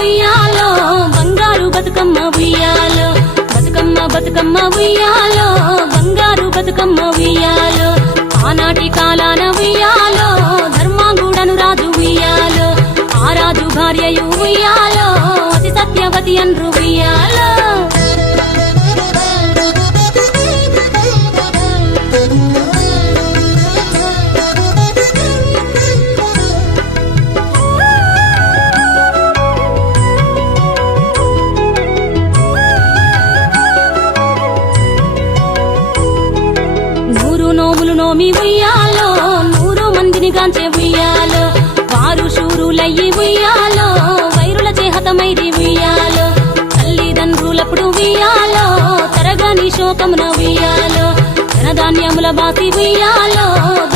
ఉయ్యాలో బంగారు బతుకమ్మ ఉయ్యాలో బతుకమ్మ బతుకమ్మ ఉయ్యాలో బంగారు బతుకమ్మ ఉయ్యాలో ఆనాటి కాలాన ఉయ్యాలో ధర్మాంగుడను రాజు ఉయ్యాలో ఆ రాజు భార్యయు ఉయ్యాలో అతి సత్యవతి అన్రు ఉయ్యాలో నోమి ఉయ్యాలో 100 మందిని గాంచే ఉయ్యాలో వారు శూరులయ్యి ఉయ్యాలో వైరుల చేహతమైరి ఉయ్యాలో తల్లిదండ్రులప్పుడు ఉయ్యాలో తరగని శోకమున ఉయ్యాలో ధనధాన్యముల బాసి ఉయ్యాలో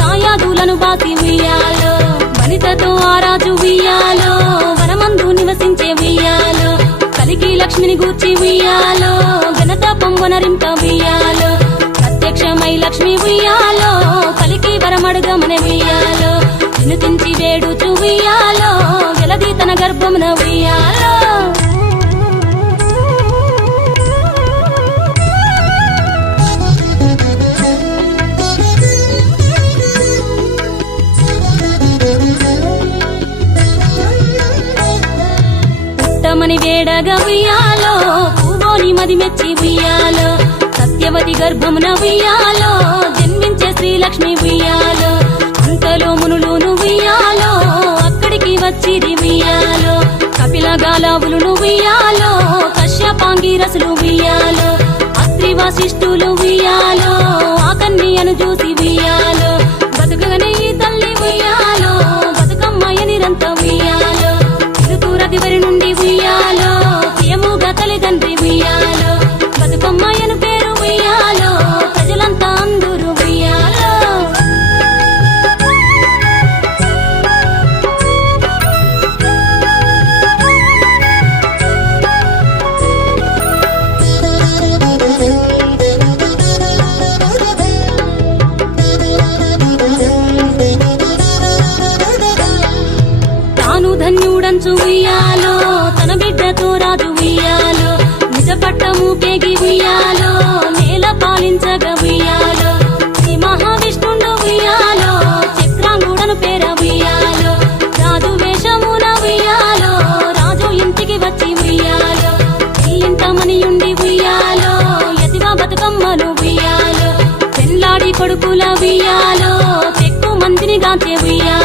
దాయాదులను బాసి ఉయ్యాలో వనితతో ఆరాజు ఉయ్యాలో వనమందు నివసించే ఉయ్యాలో కలిగి లక్ష్మిని గూర్చి ఉయ్యాలో ఘనత పొంగొనరింప ఉయ్యాలో ప్రత్యక్షమై లక్ష్మి ఉయ్యాలో కలికి వరమడుగమన ఉయ్యాలో వినుతించి వేడుచు ఉయ్యాలో వెలది తన గర్భమున ఉయ్యాలో పుట్టమని వేడగా ఉయ్యాలో పూవోని మది మెచ్చి ఉయ్యాలో సత్యవతి గర్భమున ఉయ్యాలో జన్మించే శ్రీలక్ష్మి ఉయ్యాలో అంతలో మునులును ఉయ్యాలో అక్కడికి వచ్చిరి ఉయ్యాలో కపిల గాలావులును ఉయ్యాలో కశ్యపాంగిరసులు ఉయ్యాలో అత్రి వశిష్ఠులు ఉయ్యాలో ఆ కన్యను చూసి ఉయ్యాలో బతుకగనే ఈ తల్లి ఉయ్యాలో బతుకమ్మయ్య నిరంత ఉయ్యాలో తిరుతూరదివరి నుండి ఉయ్యాలో ప్రియముగా తల్లిదండ్రి ఉయ్యాలో బతుకమ్మయ్యను పేరు ఉయ్యాలో ప్రజలంతా అందరూ ఉయ్యాలో తాను ధన్యుడంచు ఉయ్యాలో తన బిడ్డతో రాజు ఉయ్యాలో నిజపట్టము పేగి ఉయ్యాలో నేల పాలించగా ఉయ్యాలో శ్రీ మహావిష్ణుండు ఉయ్యాలో చక్రాంగుడను పేర ఉయ్యాలో రాజు వేషమున ఉయ్యాలో రాజు ఇంటికి వచ్చి ఉయ్యాలో ఇంట మనియుండి ఉయ్యాలో ఎదిగా బతుకమ్మలు ఉయ్యాలో పెళ్ళాడి కొడుకుల ఉయ్యాలో ఎక్కువ మందిని గాంచే ఉయ్యాలో